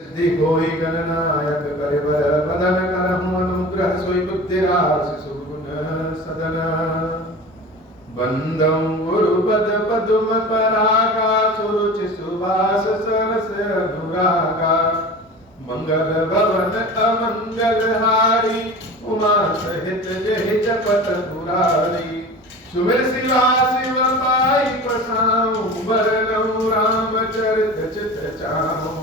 सिद्धि कोई गणनायक करिबर बदन करहु अनुग्रह सोई बुद्धिरासि सुगुण सदन बंदं गुरुपद पदुम परागा सुरुचि सुवास सरस अनुरागा मंगल भवन अमंगल हारी उमा सहित जहि जपत मुरारी सुमिर शिवा शिव पाई पसाऊं बरनऊं रामचरित चित चाहूं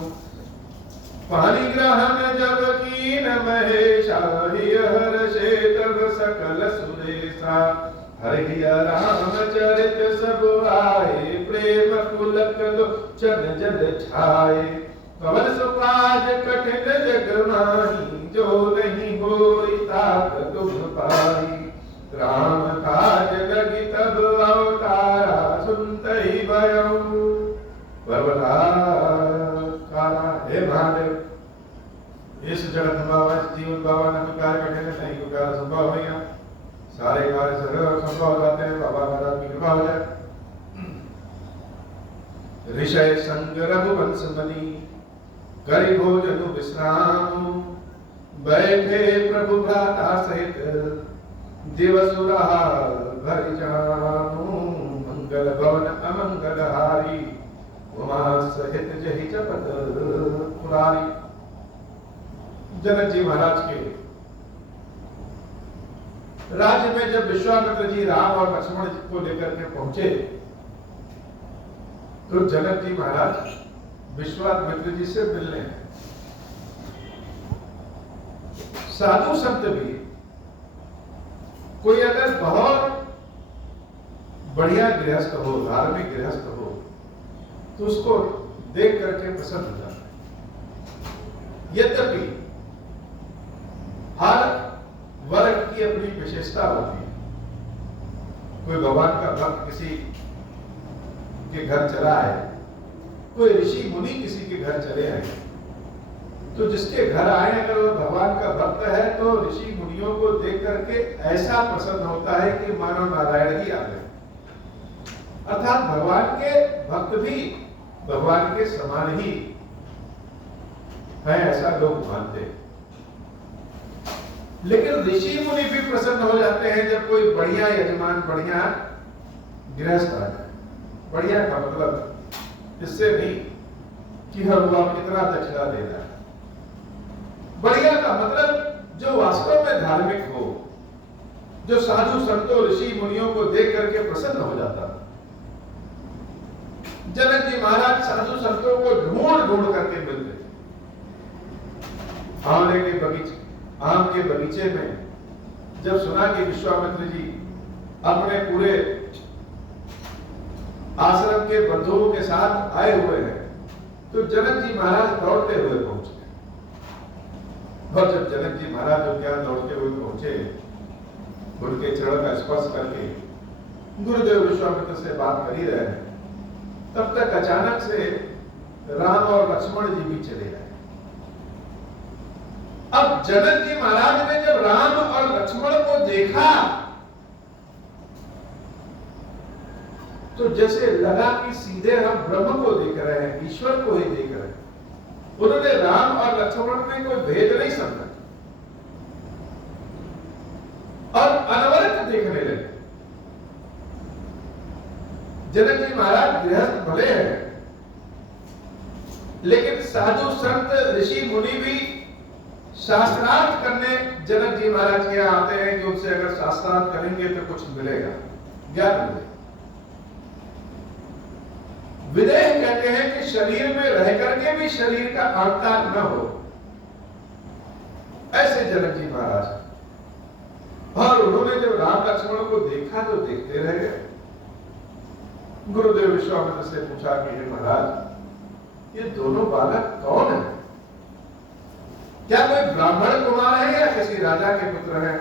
पानी ग्रहण जब कीन महेशा हर्षे तब सकल सुरेशा हरि रामचरित सब आए प्रेम पुलक लोचन जल छाए पवन सुकाज कठिन जग माही जो नहीं होई ताक तुम पाई राम काज लगी तब अवतारा सुनते भयऊ काला हे महादेव इस जगत बाबा जीवन बाबा ने कार्य करने नहीं को कार्य संभव है यहाँ सारे कार्य सर्व संभव हो जाते हैं बाबा महाराज की कृपा हो जाए ऋषय संग रघुवंश मणि करि भोजन विश्राम बैठे प्रभु भ्राता सहित दिवसुरा भरि जामु मंगल भवन अमंगल हारी उमा सहित जहि जपत मुरारी। जनक जी महाराज के राज्य में जब विश्वामित्र जी राम और लक्ष्मण जी को लेकर के पहुंचे तो जनक जी महाराज विश्वामित्र जी से मिलने साधु संत भी कोई अगर बहुत बढ़िया गृहस्थ हो धार्मिक गृहस्थ हो तो उसको देख करके पसंद हो जाता है। यद्यपि हर वर्ग की अपनी विशेषता होती है। कोई भगवान का भक्त किसी के घर चला आए, कोई ऋषि मुनि किसी के घर चले आए, तो जिसके घर आए अगर वो भगवान का भक्त है तो ऋषि मुनियों को देख करके ऐसा प्रसन्न होता है कि मानो नारायण ही आ गए। अर्थात भगवान के भक्त भी भगवान के समान ही है ऐसा लोग मानते हैं। लेकिन ऋषि मुनि भी प्रसन्न हो जाते हैं जब कोई बढ़िया यजमान बढ़िया गृहस्थ आ जाए। बढ़िया का मतलब इससे नहीं कि हम कितना दक्षिणा दे रहा है। बढ़िया का मतलब जो वास्तव में धार्मिक हो, जो साधु संतों ऋषि मुनियों को देख करके प्रसन्न हो जाता। जनक जी महाराज साधु संतों को ढूंढ ढूंढ करके मिल गए। आम के बगीचे में जब सुना कि विश्वामित्र जी अपने पूरे आश्रम के बंधुओं के साथ आए हुए हैं तो जनक जी महाराज दौड़ते हुए पहुंच गए। और जब जनक जी महाराज उद्यान दौड़ते हुए पहुंचे, उनके चरण का स्पर्श करके गुरुदेव विश्वामित्र से बात कर ही रहे हैं, तब तक अचानक से राम और लक्ष्मण जी भी चले आए। अब जनक जी महाराज ने जब राम और लक्ष्मण को देखा तो जैसे लगा कि सीधे हम ब्रह्म को देख रहे हैं, ईश्वर को ही देख रहे हैं। उन्होंने राम और लक्ष्मण में कोई भेद नहीं समझा और अनवरत देखने लगे। जनक जी महाराज गृहस्थ भले हैं, लेकिन साधु संत ऋषि मुनि भी शास्त्रार्थ करने जनक जी महाराज के यहाँ आते हैं कि उनसे अगर शास्त्रार्थ करेंगे तो कुछ मिलेगा, ज्ञान मिलेगा। विदेह कहते हैं कि शरीर में रह करके भी शरीर का अहंकार न हो, ऐसे जनक जी महाराज। और उन्होंने जब राम लक्ष्मण को देखा तो देखते रह गए। गुरुदेव विश्वामित्र से पूछा कि हे महाराज, ये दोनों बालक कौन है? क्या कोई ब्राह्मण कुमार है या किसी राजा के पुत्र हैं?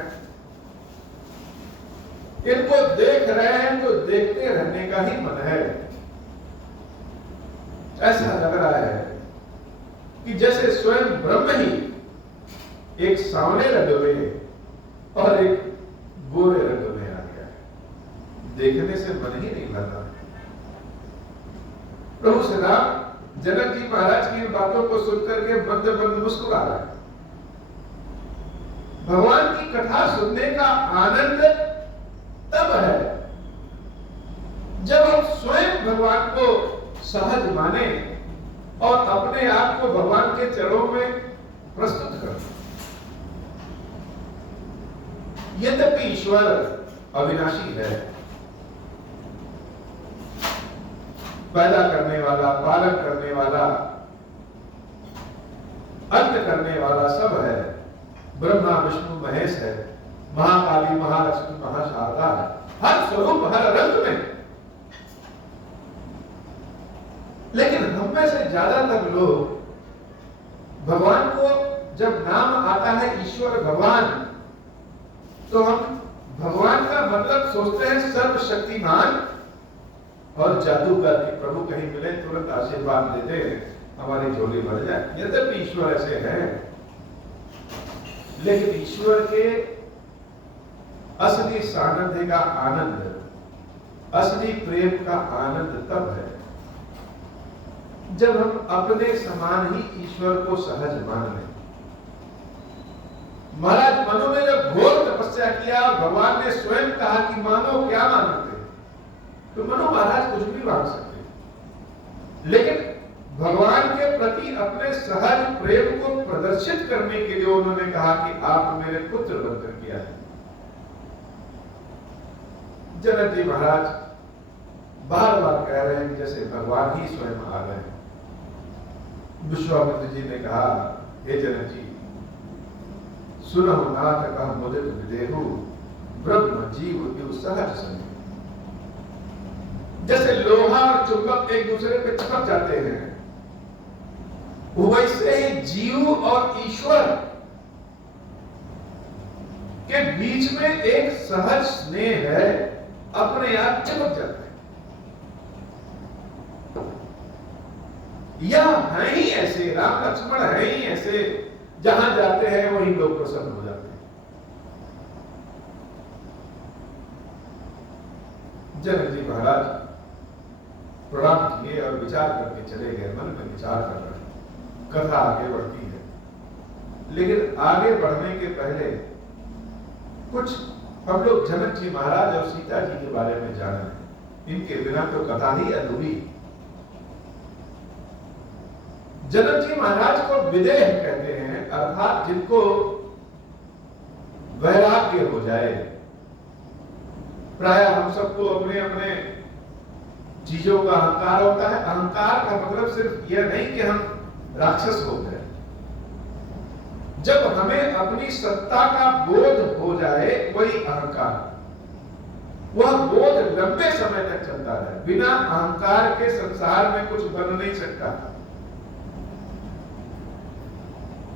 इनको देख रहे हैं तो देखते रहने का ही मन है। ऐसा लग रहा है कि जैसे स्वयं ब्रह्म ही एक सांवले रंग में और एक गोरे रंग में आ गया है। देखने से मन ही नहीं भरता। प्रभु श्री राम जनक जी महाराज की इन बातों को सुनकर के मंद मंद मुस्कुरा रहे हैं। भगवान की कथा सुनने का आनंद तब है जब हम स्वयं भगवान को सहज माने और अपने आप को भगवान के चरणों में प्रस्तुत करें। यद्यपि ईश्वर अविनाशी है, पैदा करने वाला, पालन करने वाला, अंत करने वाला सब है, ब्रह्मा विष्णु महेश है, महाकाली महालक्ष्मी महाशारदा है, हर स्वरूप हर रंग में। लेकिन हम में से ज्यादातर लोग भगवान को जब नाम आता है ईश्वर भगवान, तो हम भगवान का मतलब सोचते हैं सर्वशक्तिमान और जादूगर के प्रभु कहीं मिले तुरंत आशीर्वाद देते हमारी झोली भर जाए। यद्यपि ईश्वर ऐसे हैं, लेकिन ईश्वर के असली सानिध्य का आनंद, असली प्रेम का आनंद तब है जब हम अपने समान ही ईश्वर को सहज मान लें। महाराज मनु ने जब घोर तपस्या किया, भगवान ने स्वयं कहा कि मानो क्या मांगते, तो मनु महाराज कुछ भी मांग सकते, लेकिन भगवान के प्रति अपने सहज प्रेम को प्रदर्शित करने के लिए उन्होंने कहा कि आप मेरे पुत्र बनकर किया है। जनक जी महाराज बार बार कह रहे हैं जैसे भगवान ही स्वयं आ रहे हैं। विश्वामित्र जी ने कहा, हे जनक जी, सुनो नाथ कह मुदित विदेहु, ब्रह्म जीव इव सहज संग। जैसे लोहा और चुंबक एक दूसरे पे चिपक जाते हैं, वैसे ही जीव और ईश्वर के बीच में एक सहज स्नेह है, अपने आप चिपक जाते हैं। यह है ही ऐसे, राम लक्ष्मण है ही ऐसे, जहां जाते हैं वहीं लोग प्रसन्न हो जाते हैं। जनक जी महाराज प्रणाम किए और विचार करके चले गए, मन में विचार कर रहे हैं। कथा आगे बढ़ती है, लेकिन आगे बढ़ने के पहले कुछ हम लोग जनक जी महाराज और सीता जी के बारे में जाने। इनके बिना तो कथा ही अधूरी। जनक जी महाराज को विदेह कहते हैं, अर्थात जिनको वैराग्य हो जाए। प्राय हम सबको अपने अपने चीजों का अहंकार होता है। अहंकार का मतलब सिर्फ यह नहीं कि हम राक्षस हो गए। जब हमें अपनी सत्ता का बोध हो जाए, वही अहंकार। वह बोध लंबे समय तक चलता है। बिना अहंकार के संसार में कुछ बन नहीं सकता।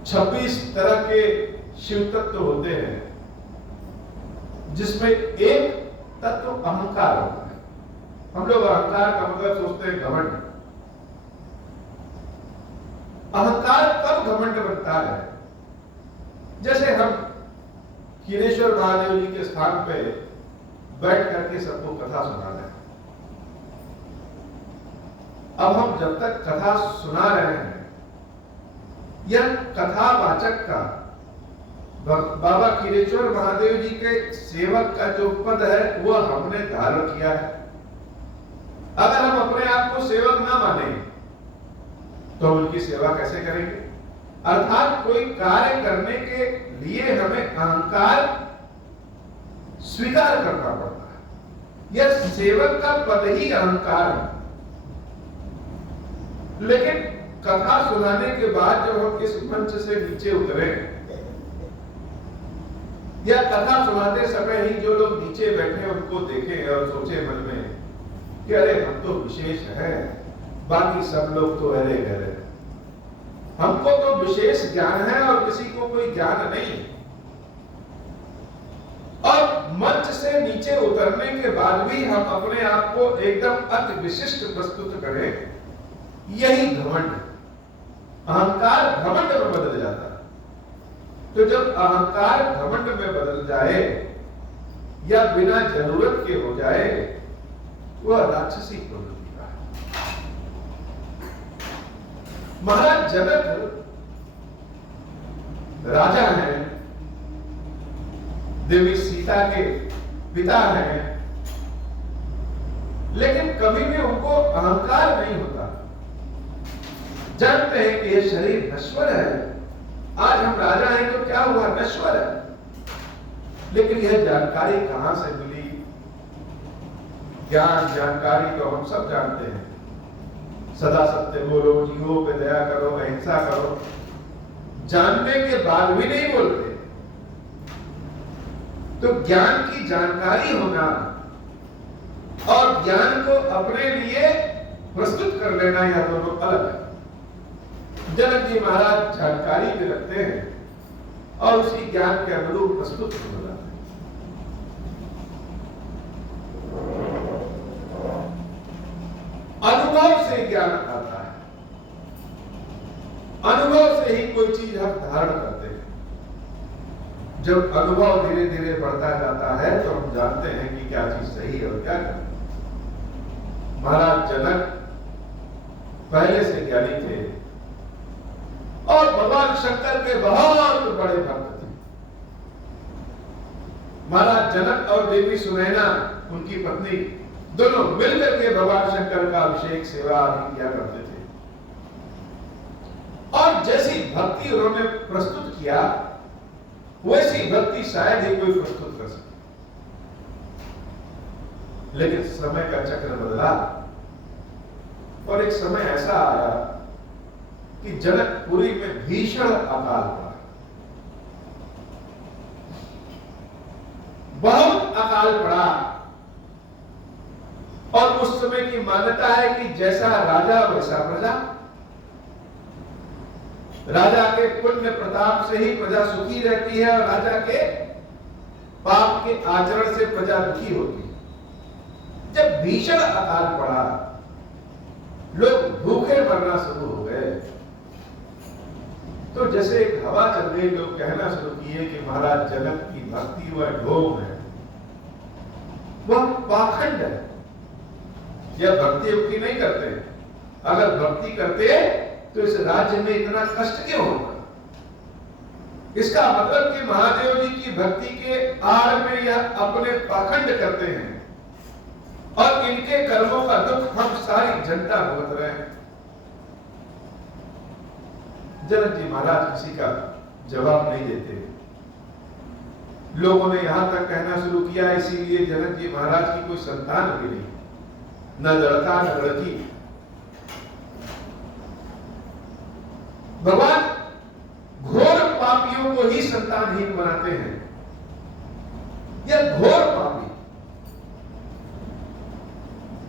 26 तरह के शिव तत्व होते हैं, जिसमें एक तत्व अहंकार होता है। हम लोग अहंकार का मतलब सोचते हैं घमंड। अहंकार तब घमंड बनता है जैसे हम खीरेश्वर महादेव जी के स्थान पे बैठ करके सबको कथा सुना रहे हैं। अब हम जब तक कथा सुना रहे हैं, यह कथावाचक का, बाबा खीरेश्वर महादेव जी के सेवक का जो पद है वह हमने धारण किया है। अगर हम अपने आप को सेवक ना माने तो उनकी सेवा कैसे करेंगे? अर्थात कोई कार्य करने के लिए हमें अहंकार स्वीकार करना पड़ता है। यह सेवक का पद ही अहंकार है। लेकिन कथा सुनाने के बाद जब हम इस मंच से नीचे उतरे, या कथा सुनाते समय ही जो लोग नीचे बैठे उनको देखे और सोचे मन में कि अरे हम तो विशेष हैं, बाकी सब लोग तो अरे गहरे, हमको तो विशेष ज्ञान है और किसी को कोई ज्ञान नहीं। और मंच से नीचे उतरने के बाद भी हम अपने आप को एकदम अति विशिष्ट प्रस्तुत करें, यही घमंड। अहंकार घमंड में बदल जाता है। तो जब अहंकार घमंड में बदल जाए या बिना जरूरत के हो जाए, वह राक्षसी प्रवृत्ति का है। महाराज जनक राजा हैं, देवी सीता के पिता हैं, लेकिन कभी भी उनको अहंकार नहीं होता। जानते हैं कि यह शरीर नश्वर है, आज हम राजा हैं तो क्या हुआ, नश्वर है। लेकिन यह जानकारी कहां से मिली? ज्ञान जानकारी तो हम सब जानते हैं, सदा सत्य बोलो, जीवों पे दया करो, अहिंसा करो, जानने के बाद भी नहीं बोलते। तो ज्ञान की जानकारी होना और ज्ञान को अपने लिए प्रस्तुत कर लेना, यह दोनों अलग है। जनक जी महाराज जानकारी भी रखते हैं और उसी ज्ञान के अनुरूप प्रस्तुत हो जाते हैं। अनुभव से ज्ञान आता है, अनुभव से ही कोई चीज हम धारण करते हैं। जब अनुभव धीरे धीरे बढ़ता जाता है तो हम जानते हैं कि क्या चीज सही है और क्या गलत। महाराज जनक पहले से ज्ञानी थे और भगवान शंकर के बहुत बड़े भक्त थे। महाराज जनक और देवी सुनैना उनकी पत्नी दोनों मिलकर के भगवान शंकर का अभिषेक सेवा आदि किया करते थे। और जैसी भक्ति उन्होंने प्रस्तुत किया वैसी भक्ति शायद ही कोई प्रस्तुत कर सके। लेकिन समय का चक्र बदला और एक समय ऐसा आया कि जनकपुरी में भीषण अकाल पड़ा, बहुत अकाल पड़ा। और उस समय की मान्यता है कि जैसा राजा वैसा प्रजा, राजा के पुण्य प्रताप से ही प्रजा सुखी रहती है और राजा के पाप के आचरण से प्रजा दुखी होती है। जब भीषण अकाल पड़ा, लोग भूखे मरना शुरू हो गए, तो जैसे एक हवा चल गई, लोग कहना शुरू किए कि महाराज जनक की भक्ति वह ढोंग है, वह पाखंड है, यह भक्ति उक्ति नहीं करते। अगर भक्ति करते तो इस राज्य में इतना कष्ट क्यों होगा? इसका मतलब कि महादेव जी की भक्ति के आड़ में यह अपने पाखंड करते हैं और इनके कर्मों का दुख हम सारी जनता भुगत रहे हैं। जनक जी महाराज किसी का जवाब नहीं देते। लोगों ने यहां तक कहना शुरू किया, इसीलिए जनक जी महाराज की कोई संतान भी नहीं, न लड़का न लड़की। भगवान घोर पापियों को ही संतानहीन बनाते हैं। यह घोर पापी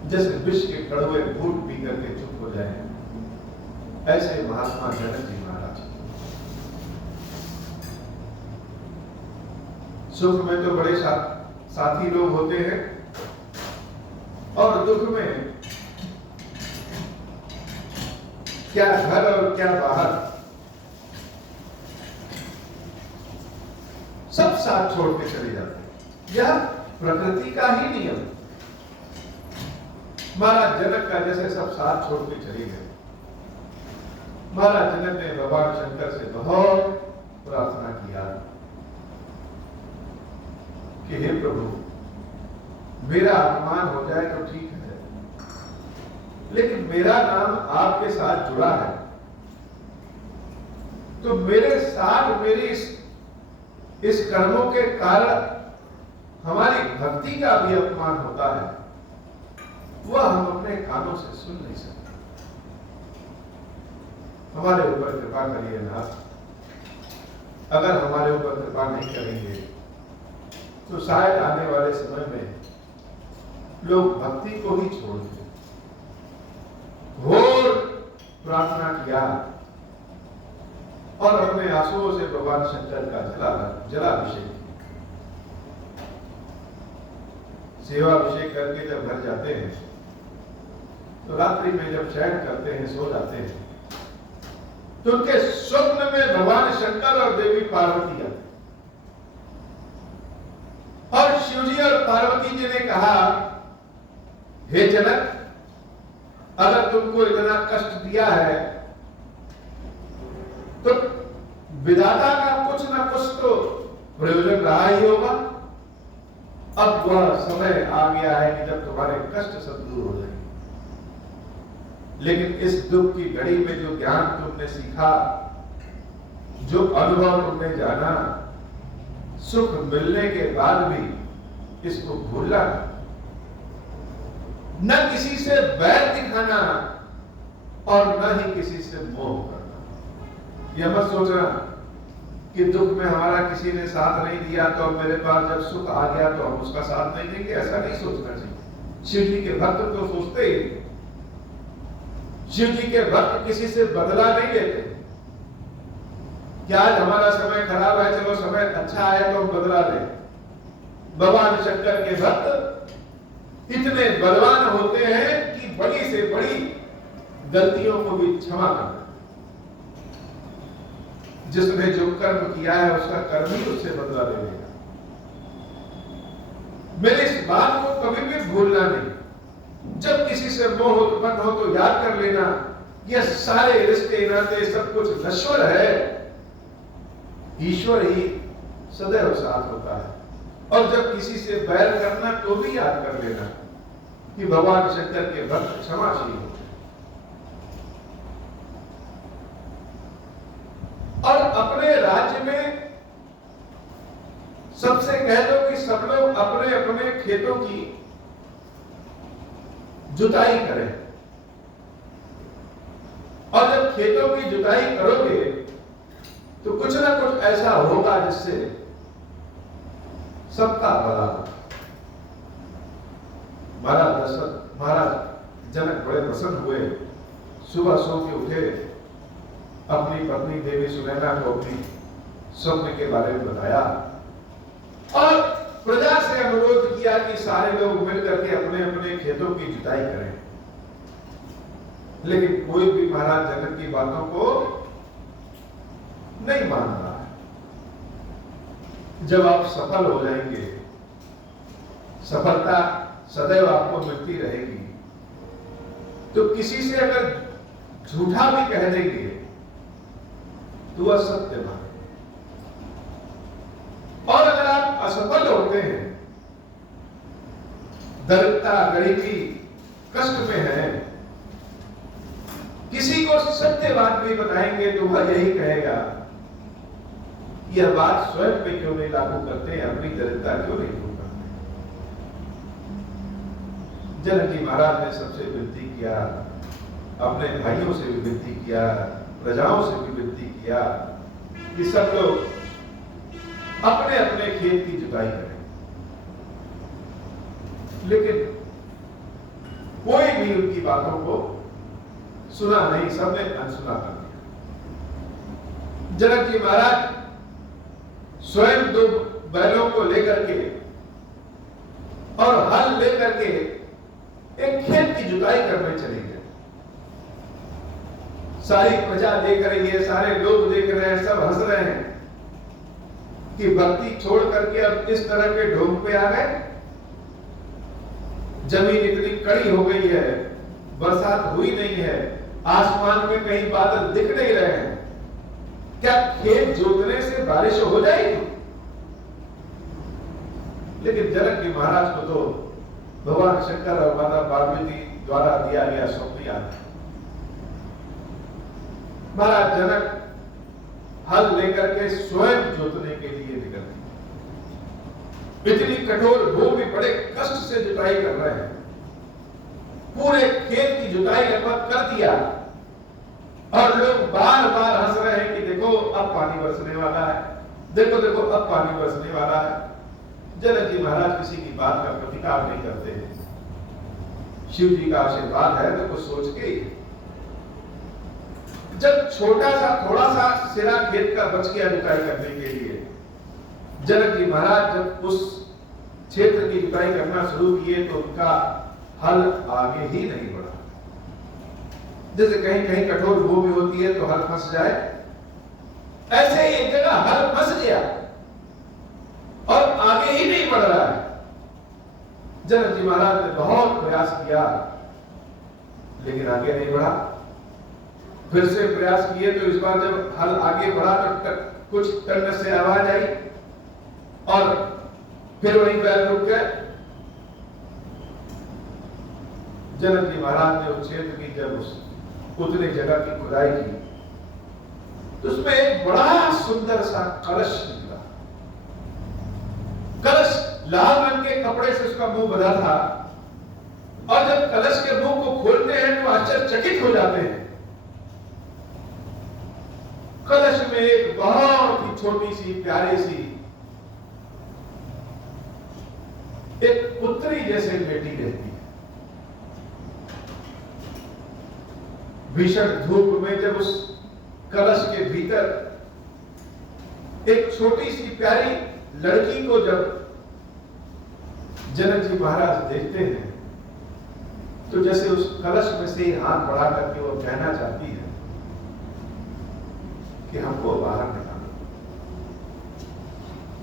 जैसे विष के कड़वे घूंट पी करके चुप हो जाए, ऐसे महात्मा जनक जी महाराज। सुख में तो बड़े साथी लोग होते हैं और दुख में क्या घर और क्या बाहर, सब साथ छोड़ के चले जाते हैं। यह प्रकृति का ही नियम। महाराज जनक का जैसे सब साथ छोड़ के चले गए, महाराज जनक ने भगवान शंकर से बहुत प्रार्थना किया कि हे प्रभु, मेरा अपमान हो जाए तो ठीक है, लेकिन मेरा नाम आपके साथ जुड़ा है, तो मेरे साथ मेरी इस कर्मों के कारण हमारी भक्ति का भी अपमान होता है, वह हम अपने कानों से सुन नहीं सकते। हमारे ऊपर कृपा करिए नाथ। अगर हमारे ऊपर कृपा नहीं करेंगे तो शायद आने वाले समय में लोग भक्ति को ही छोड़ दें। घोर प्रार्थना किया और अपने आंसुओं से भगवान शंकर का जलाभिषेक किया। सेवाभिषेक करके जब घर जाते हैं तो रात्रि में जब शयन करते हैं, सो जाते हैं, तो उनके स्वप्न में भगवान शंकर और देवी पार्वती आते और शिवजी और पार्वती जी ने कहा, हे जनक, अगर तुमको इतना कष्ट दिया है तो विधाता का कुछ ना कुछ तो प्रयोजन रहा ही होगा। अब वह समय आ गया है कि जब तुम्हारे कष्ट सब दूर हो जाएंगे। लेकिन इस दुख की घड़ी में जो ज्ञान तुमने सीखा, जो अनुभव तुमने जाना, सुख मिलने के बाद भी इसको भूलना, न किसी से बैर दिखाना और न ही किसी से मोह करना। यह मत सोचना कि दुख में हमारा किसी ने साथ नहीं दिया तो मेरे पास जब सुख आ गया तो हम उसका साथ नहीं देंगे। ऐसा नहीं सोचना चाहिए। शिव जी के भक्त तो सोचते ही, शिव जी के भक्त किसी से बदला नहीं लेते कि आज हमारा समय खराब है, चलो समय अच्छा है तो हम बदला लें। भगवान शंकर के भक्त इतने बलवान होते हैं कि बड़ी से बड़ी गलतियों को भी क्षमा कर, जिसने जो कर्म किया है उसका कर्म ही उससे बदला ले लेगा। मेरे इस बात को कभी भी भूलना नहीं। जब किसी से मोह उत्पन्न हो तो याद कर लेना, यह सारे रिश्ते नाते सब कुछ नश्वर है, ईश्वर ही सदैव साथ होता है। और जब किसी से बैर करना तो भी याद कर लेना कि भगवान शंकर के भक्त क्षमाशील होते हैं। और अपने राज्य में सबसे कह दो कि सब लोग अपने अपने खेतों की जुताई करें। और जब खेतों की जुताई करोगे तो कुछ ना कुछ ऐसा होगा जिससे सबका भला हो। महाराज जनक बड़े प्रसन्न हुए। सुबह सो के उठे, अपनी पत्नी देवी सुनैना को अपनी स्वप्न के बारे में बताया और प्रजा से अनुरोध किया कि सारे लोग मिलकर के अपने अपने खेतों की जुताई करें। लेकिन कोई भी महाराज जनक की बातों को नहीं मान रहा है। जब आप सफल हो जाएंगे, सफलता सदैव आपको मिलती रहेगी, तो किसी से अगर झूठा भी कह देंगे तो वह सत्य माने। और अगर आप असफल होते हैं, दरिद्रता, गरीबी, कष्ट में हैं, किसी को सत्य बात भी बताएंगे तो वह यही कहेगा, यह बात स्वयं पे क्यों नहीं लागू करते, अपनी दरिद्रता क्यों नहीं दूर करते। जनक जी महाराज ने सबसे विनती किया, अपने भाइयों से भी विनती किया, प्रजाओं से भी विनती किया कि सब लोग अपने अपने खेत की जुताई करें। लेकिन कोई भी उनकी बातों को सुना नहीं, सबने अनसुना कर दिया। जनक जी महाराज स्वयं 2 बैलों को लेकर के और हल लेकर के एक खेत की जुताई करने चले गए। सारी प्रजा देख रही है, सारे लोग देख रहे हैं, सब हंस रहे हैं कि भक्ति छोड़ करके अब इस तरह के ढोंग पे आ गए। जमीन इतनी कड़ी हो गई है, बरसात हुई नहीं है, आसमान में कहीं बादल दिख नहीं रहे हैं, क्या खेत जोतने से बारिश हो जाएगी? लेकिन जनक जी महाराज को तो भगवान शंकर और माता पार्वती द्वारा दिया गया स्वप्न याद है। महाराज जनक हल लेकर के स्वयं जोतने के लिए निकल गए। इतनी कठोर भूमि बड़े कष्ट से जुताई कर रहे हैं। पूरे खेत की जुताई लगभग कर दिया और लोग बार बार हंस रहे हैं कि देखो अब पानी बरसने वाला है, देखो देखो अब पानी बरसने वाला है। जनक जी महाराज किसी की बात का प्रतिकार नहीं करते हैं। शिव जी का आशीर्वाद है तो कुछ सोच के, जब छोटा सा थोड़ा सा सिरा खेत का बच गया जुताई करने के लिए, जनक जी महाराज जब उस क्षेत्र की जुताई करना शुरू किए तो उनका हल आगे ही नहीं बढ़ा। जैसे कहीं कहीं कठोर भूमि होती है तो हल फंस जाए, ऐसे ही एक जगह हल फंस गया और आगे ही नहीं बढ़ रहा है। जनक जी महाराज ने बहुत प्रयास किया लेकिन आगे नहीं बढ़ा। फिर से प्रयास किए तो इस बार जब हल आगे बढ़ा तो कुछ टन से आवाज आई और फिर वहीं बैल रुक गए। जनक जी महाराज ने उस क्षेत्र की जब उस उतने जगह की खुदाई की तो उसमें एक बड़ा सुंदर सा कलश निकला। कलश लाल रंग के कपड़े से उसका मुंह बंधा था और जब कलश के मुंह को खोलते हैं तो आश्चर्यचकित हो जाते हैं। कलश में एक बहुत ही छोटी सी प्यारी सी एक पुत्री जैसे बेटी रहती है। भीषण धूप में जब उस कलश के भीतर एक छोटी सी प्यारी लड़की को जब जनक जी महाराज देखते हैं तो जैसे उस कलश में से हाथ बढ़ा करके वो कहना चाहती है कि हमको बाहर निकालो।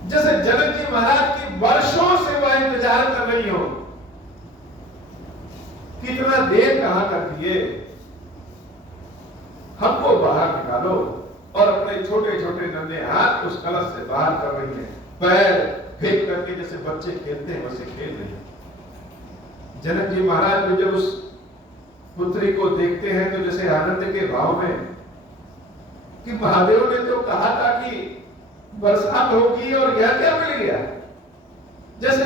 जैसे जनक जी महाराज की वर्षों से वह इंतजार कर रही हो, कितना देर कहां कर दिए, हमको बाहर निकालो। और अपने छोटे छोटे नन्हे हाथ उस कलश से बाहर कर रही है, पैर फेंक करके जैसे बच्चे खेलते हैं वैसे खेल रही है। जनक जी महाराज जब उस पुत्री को देखते हैं तो जैसे आनंद के भाव में कि महादेव ने तो कहा था कि बरसात होगी और यह क्या मिल गया। जैसे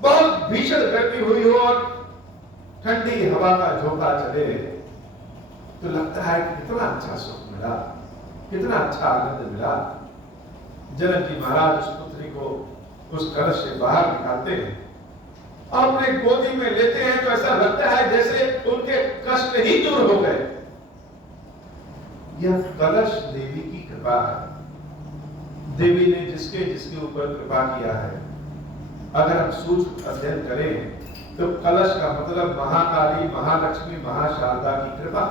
बहुत भीषण गर्मी हुई हो और ठंडी हवा का झोंका चले तो लगता है कि कितना अच्छा सुख मिला, कितना अच्छा आनंद मिला। जनक जी महाराज उस पुत्री को उस कलश से बाहर निकालते हैं और अपने गोदी में लेते हैं तो ऐसा लगता है जैसे उनके कष्ट ही दूर हो गए। यह कलश देवी की कृपा है। देवी ने जिसके जिसके ऊपर कृपा किया है, अगर हम सूक्ष्म अध्ययन करें तो कलश का मतलब महाकाली, महालक्ष्मी, महाशारदा की कृपा।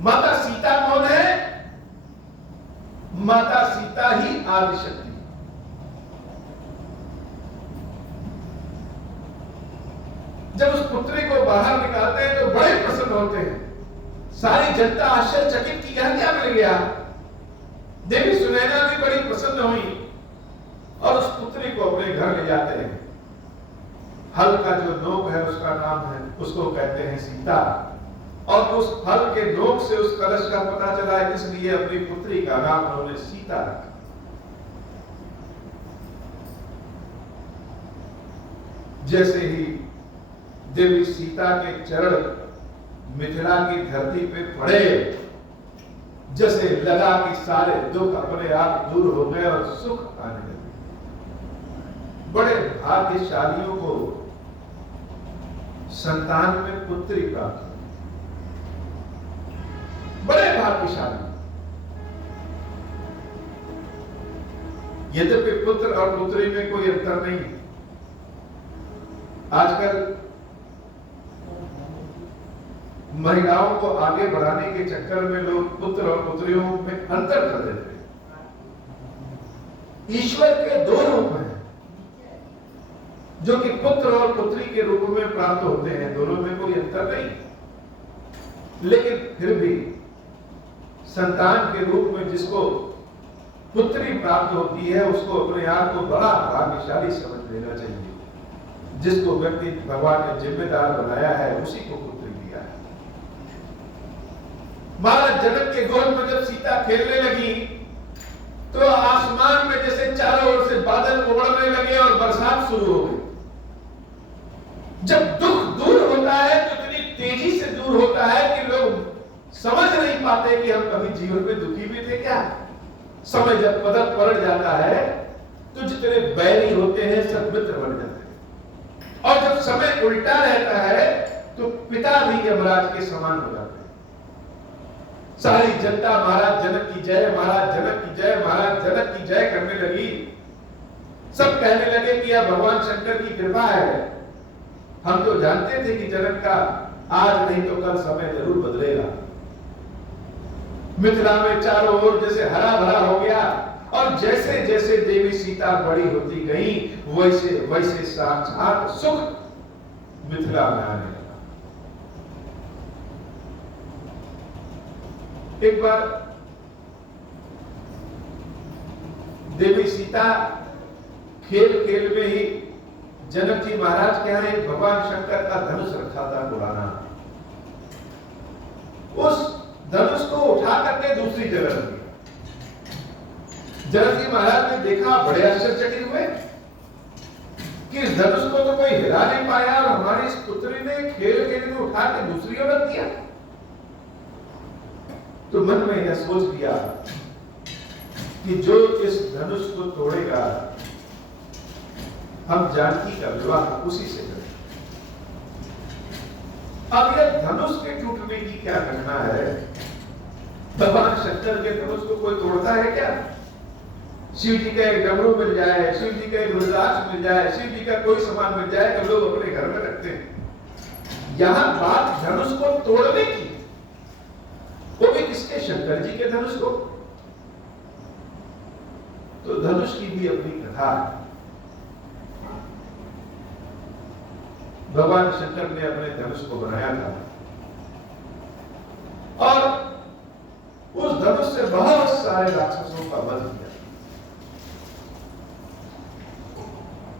माता सीता कौन है? माता सीता ही आदिशक्ति। जब उस पुत्री को बाहर निकालते हैं तो बड़े प्रसन्न होते हैं। सारी जनता आश्चर्यचकित की यह क्या मिल गया। देवी सुनैना भी बड़ी प्रसन्न हुई और उस पुत्री को अपने घर ले जाते हैं। हल का जो नोक है उसका नाम है, उसको कहते हैं सीता। और उस हल के नोक से उस कलश का पता चला, इसलिए अपनी पुत्री का नाम उन्होंने सीता रखा। जैसे ही देवी सीता के चरण मिथिला की धरती पे पड़े, जैसे लगा कि सारे दुख अपने आप दूर हो गए और सुख आने लगे। बड़े भाग्यशालियों को संतान में पुत्री प्राप्त हुई, बड़े भाग्यशाली। यद्यपि पुत्र और पुत्री में कोई अंतर नहीं। आजकल महिलाओं को आगे बढ़ाने के चक्कर में लोग पुत्र और पुत्रियों में अंतर कर देते हैं। ईश्वर के दो रूप हैं जो कि पुत्र और पुत्री के रूप में प्राप्त होते हैं, दोनों में कोई अंतर नहीं। लेकिन फिर भी संतान के रूप में जिसको पुत्री प्राप्त होती है उसको अपने आप को बड़ा भाग्यशाली समझ लेना चाहिए। जिसको व्यक्ति भगवान ने जिम्मेदार बनाया है उसी को पुत्री दिया है। महाराज जनक के गोद में जब सीता खेलने लगी तो आसमान में जैसे चारों ओर से बादल उमड़ने लगे और बरसात शुरू हो गई। जब दुख दूर होता है तो इतनी तेजी से दूर होता है कि लोग समझ नहीं पाते कि हम कभी जीवन में दुखी भी थे क्या। समय जब पलट जाता है तो जितने बैरी होते हैं सब मित्र बन जाते हैं, और जब समय उल्टा रहता है तो पिता भी यमराज के समान हो जाते हैं। सारी जनता महाराज जनक की जय, महाराज जनक की जय, महाराज जनक की जय करने लगी। सब कहने लगे कि यह भगवान शंकर की कृपा है। हम तो जानते थे कि जनक का आज नहीं तो कल समय जरूर बदलेगा। मिथिला में चारों ओर जैसे हरा भरा हो गया और जैसे जैसे देवी सीता बड़ी होती गई वैसे वैसे साक्षात सुख मिथिला में आने लगा। एक बार देवी सीता खेल खेल में ही जनक जी महाराज के यहाँ भगवान शंकर का धनुष रखा था पुराना। उस धनुष को उठा करके दूसरी जगह रख दिया। जनक जी महाराज ने देखा, बड़े आश्चर्यचकित हुए कि इस धनुष को तो कोई हिला नहीं पाया और हमारी इस पुत्री ने खेल खेल में उठा के दूसरी ओर रख दिया। तो मन में यह सोच लिया कि जो इस धनुष को तोड़ेगा, हम जानकी का विवाह उसी से करें। अब यह धनुष के टूटने की क्या घटना है? भगवान शंकर के धनुष को कोई तोड़ता है क्या? शिव जी का एक डमरू मिल जाए, शिव जी का एक रुद्राक्ष मिल जाए, शिव जी का कोई सामान मिल जाए तो लोग अपने घर में रखते हैं। यहां बात धनुष को तोड़ने की, वो भी किसके? शंकर जी के धनुष को। तो धनुष की भी अपनी कथा है। भगवान शंकर ने अपने धनुष को बनाया था और उस धनुष से बहुत सारे राक्षसों का वध किया।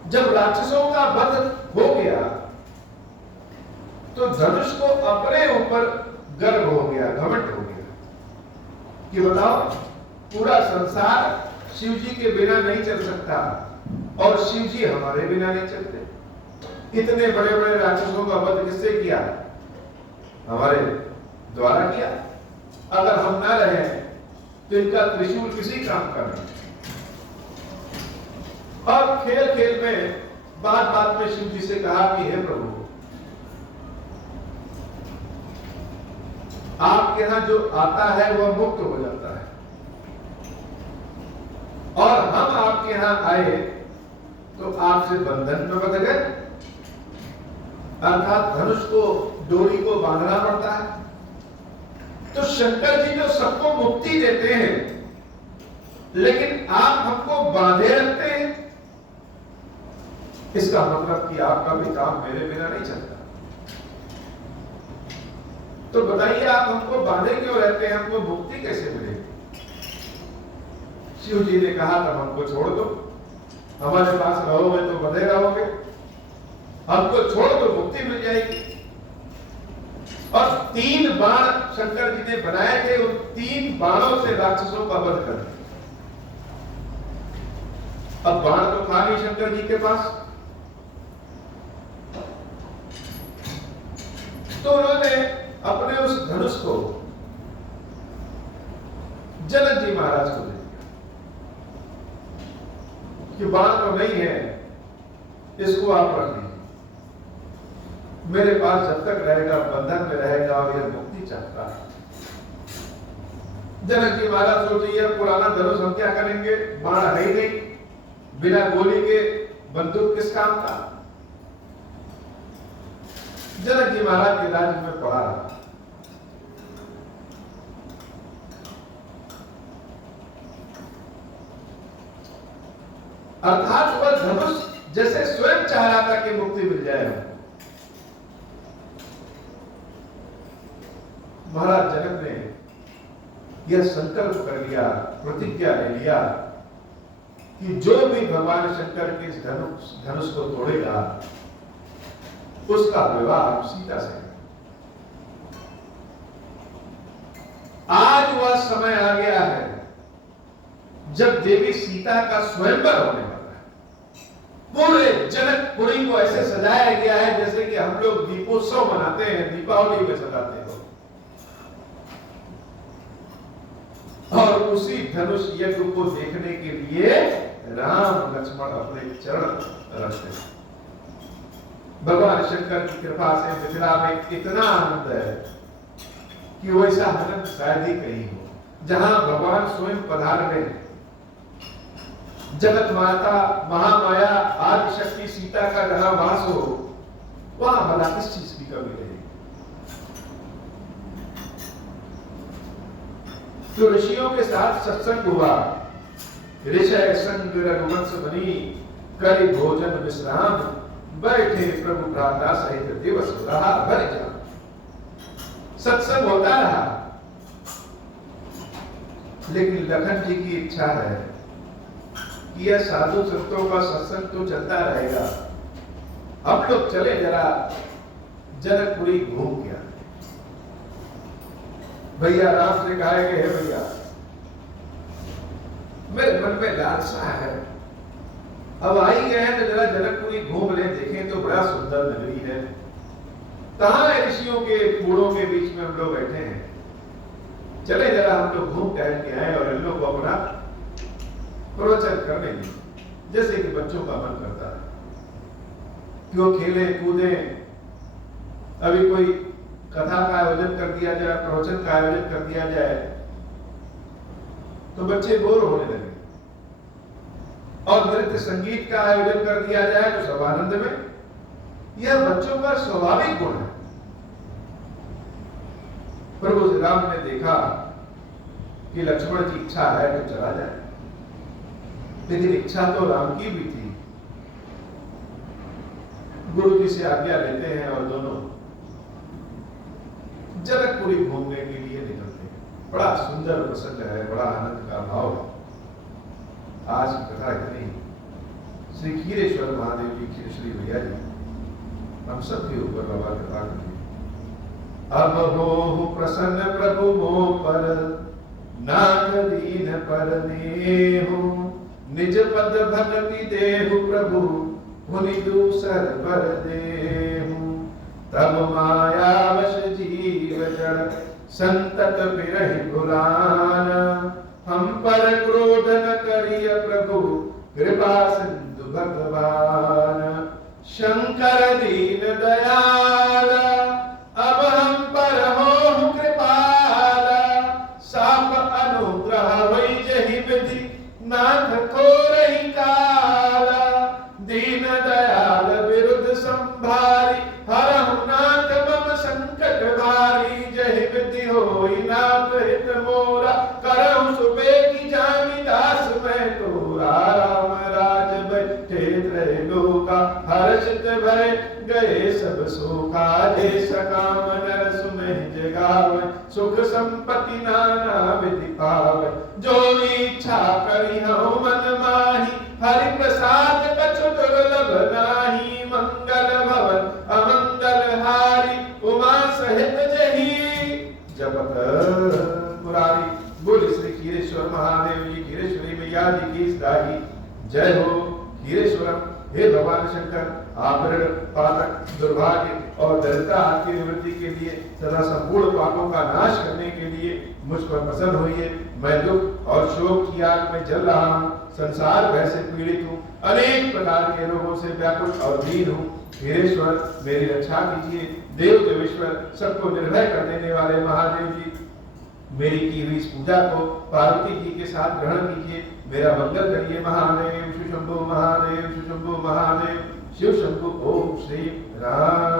जब राक्षसों का वध हो गया तो धनुष को अपने ऊपर गर्व हो गया, घमंड हो गया कि बताओ, पूरा संसार शिव जी के बिना नहीं चल सकता और शिव जी हमारे बिना नहीं चलते। इतने बड़े बड़े राक्षसों का वध किससे किया? हमारे द्वारा किया। अगर हम ना रहे तो इनका त्रिशूल किसी काम का नहीं। और खेल खेल में बात बात में शिव जी से कहा कि हे प्रभु, आपके यहां जो आता है वह मुक्त हो जाता है और हम आपके यहां आए तो आपसे बंधन में बंध गए, अर्थात धनुष को, डोरी को बांधना पड़ता है। तो शंकर जी जो सबको मुक्ति देते हैं, लेकिन आप हमको बांधे रखते हैं, इसका मतलब कि आपका भी काम मेरे बिना नहीं चलता। तो बताइए, आप हमको बांधे क्यों रहते हैं? हमको मुक्ति कैसे मिलेगी? शिव जी ने कहा, तब हमको छोड़ दो, हमारे पास रहोगे तो बंधे रहोगे, हमको छोड़ दो, मुक्ति मिल जाएगी। और 3 बाण शंकर जी ने बनाए थे, उन 3 बाणों से राक्षसों का वध कर दिया। अब बाण तो था नहीं शंकर जी के पास, तो उन्होंने अपने उस धनुष को जनक जी महाराज को दे दिया कि बाण तो नहीं है, इसको आप रख लीजिए, मेरे पास जब तक रहेगा बंधन में रहेगा और यह मुक्ति चाहता है। जनक जी महाराज सोचिए, पुराना धनुष हम क्या करेंगे? बाण है ही नहीं, बिना गोली के बंदूक किस काम का? जनक जी महाराज के राज्य में पड़ा रहा। अर्थात वह धनुष जैसे स्वयं चाह रहा था कि मुक्ति मिल जाए। महाराज जनक ने यह संकल्प कर लिया, प्रतिज्ञा ले लिया कि जो भी भगवान शंकर के इस धनुष को तोड़ेगा, उसका विवाह सीता से। आज वह समय आ गया है जब देवी सीता का स्वयंवर होने वाला है। पूरे जनकपुरी को ऐसे सजाया गया है जैसे कि हम लोग दीपोत्सव मनाते हैं, दीपावली में सजाते हो। और उसी धनुष यज्ञ को देखने के लिए राम लक्ष्मण अपने चरण रखते हैं। भगवान शंकर की कृपा से मिथिला में इतना आनंद है कि वैसा आनंद शायद ही कहीं हो। जहां भगवान स्वयं पधार में जगत माता महामाया आदि शक्ति सीता का जहां वास हो, वहां भला किस चीज की कमी रहेगी? तो ऋषियों के साथ सत्संग हुआ। ऋषय संग रघुवंश बनी, करि भोजन विश्राम, बैठे प्रभु भ्राता सहित दिवस रहा भर जा। सत्संग होता रहा लेकिन लखन जी की इच्छा है कि यह साधु संतों का सत्संग तो चलता रहेगा, हम लोग चले जरा जनकपुरी घूम के आए। भैया राम से कहा कि है भैया, मेरे मन में लालसा है, अब आई गए हैं तो जरा जनकपुरी घूम ले, देखें तो बड़ा सुंदर नगरी है। कहाँ है ऋषियों के कूड़ों के बीच में हम लोग बैठे हैं, चले जरा हम लोग घूम टहल के आए और इन लोग को अपना प्रवचन करने दें, जैसे कि बच्चों का मन करता है। क्यों खेले कूदे, अभी कोई कथा का आयोजन कर दिया जाए, प्रवचन का आयोजन कर दिया जाए तो बच्चे बोर होने लगे, और नृत्य संगीत का आयोजन कर दिया जाए तो सब आनंद में। यह बच्चों का स्वाभाविक गुण है। प्रभु श्री राम ने देखा कि लक्ष्मण की इच्छा है तो चला जाए, लेकिन इच्छा तो राम की भी थी। गुरु जी से आज्ञा लेते हैं और दोनों जनकपुरी घूमने के लिए निकलते हैं। बड़ा सुंदर प्रसंग है, बड़ा आनंद का भाव है। आज की कथा इतनी। श्री खीरेश्वर महादेव जी, खीरेश्वरी भैया जी, हम सबके ऊपर बाबा कृपा करिए। अब हो प्रसन्न प्रभु मोह पर, नाथ दीन पर नेहु, निज पद भक्ति देहु प्रभु, मुनि दूसर पर देहु। तब माया वश जीव जड़, संतत बिरहि पुराण, हम पर क्रोध न करिय प्रभु, कृपा सिंधु भगवान। शंकर दीन दयाल, अब हम पर हो कृपाला, साप अनुग्रह वै जहि विधि, नाथ थोरहि काला। दीन दयाल विरुद्ध संभारी, हरहु नाथ मम संकट भारी। जहि विधि होई नाथ हित मोरा, करहु सुबेगी जामि दास मैं तोरा। राम राज बैठे त्रैलोका, हर्षित भय गए सब शोका। जे सकाम नर सुनहि जगावे, सुख संपत्ति नाना विधि पावे। जो इच्छा करी हूँ मन माही, हरि प्रसाद कछु दुर्लभ नाही। मंगल भवन अमंगल हारी, उमा सहित जही जपत मुरारी। बोल श्री खीरेश्वर महादेव जी, खीरेश्वरी मैया जी की सदाई जय हो। खीरेश्वरम, हे भगवान शंकर, आवरण पातक दुर्भाग्य और दरिद्रता आपकी निवृत्ति के लिए तथा संपूर्ण पापों का नाश करने के लिए मुझ पर प्रसन्न होइए। मैं दुख और शोक की आग में जल रहा हूँ, संसार भय से पीड़ित हूँ, अनेक प्रकार के रोगों से व्याकुल और दीन हूँ। खीरेश्वर, मेरी रक्षा कीजिए। देव देवेश्वर, सबको निर्भय कर देने वाले महादेव जी, मेरी की हुई इस पूजा को पार्वती जी के साथ ग्रहण कीजिए। मेरा मंगल करिए। महादेव शिव शंभु, महादेव शिव शंभु, महादेव शिव शंभु। ओम श्री राम